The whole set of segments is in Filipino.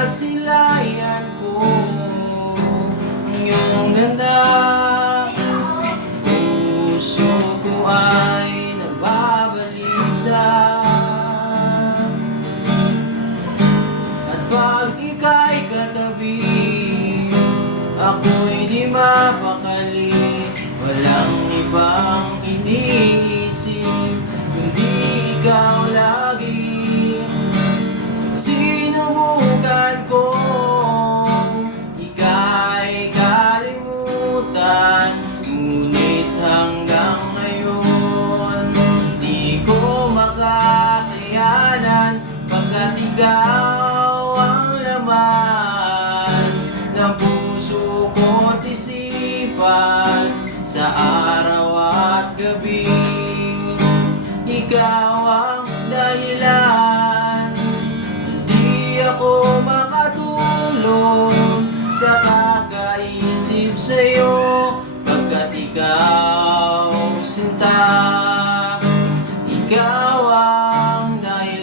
Masilayan ko ang iyong ganda. Puso ko ay nababalisa, at pag ika'y katabi, ako'y di mapakali. Walang ibang iniisip kundi ikaw lagi. Sinubukan kong ika'y kalimutan, ngunit hanggang ngayon di ko makakayanan, pagkat ikaw ang laman ng puso ko't isipan sa araw at gabi. Ikaw ang dahilan, di ako makatulog sa kakaisip sa'yo, pagkat ikaw sinta, ikaw ang dahilan.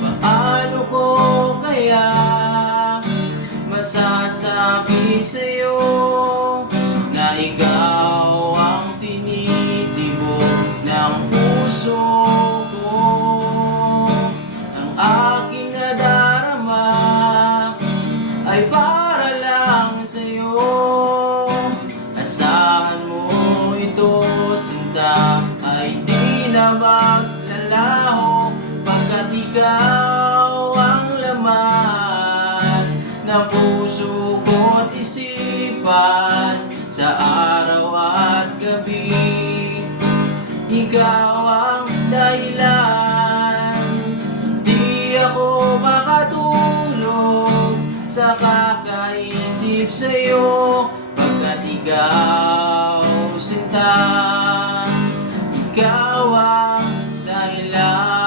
Paano ko kaya masasabi sa'yo na ikaw ang tinitibok ng puso ko? Ang aking nadarama ay para lang sa'yo. Asahan mo ito, sinta, ay di na maglalaho, pagkat ikaw ang laman ng puso ko't isipan sa araw at gabi. Ikaw ang dahilan, di ako makatulog sa kakaisip sa'yo, pagkat ikaw sinta, ikaw ang dahilan.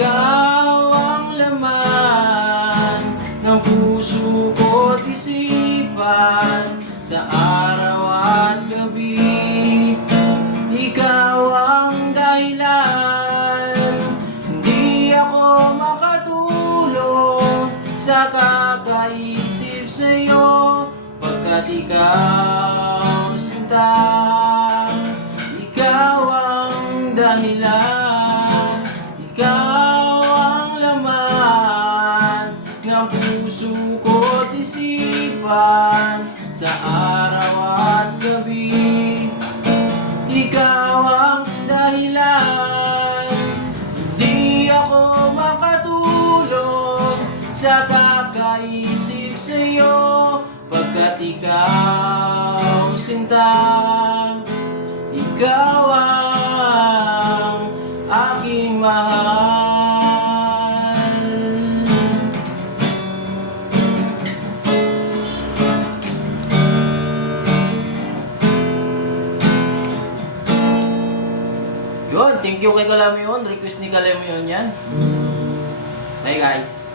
Ikaw ang laman ng puso ko't isipan sa araw at gabi. Ikaw ang dahilan, hindi ako makatulog sa kakaisip sa'yo, pagkat ikaw sinta, ikaw ang dahilan. Ikaw ang laman ng puso ko't isipan sa araw at gabi. Ikaw ang dahilan, hindi ako makatulog sa kakaisip sa'yo, pagkat ikaw sinta, ikaw ang aking mahal. Yun, thank you kay Kalamion. Request ni Kalamion yan. Hey guys.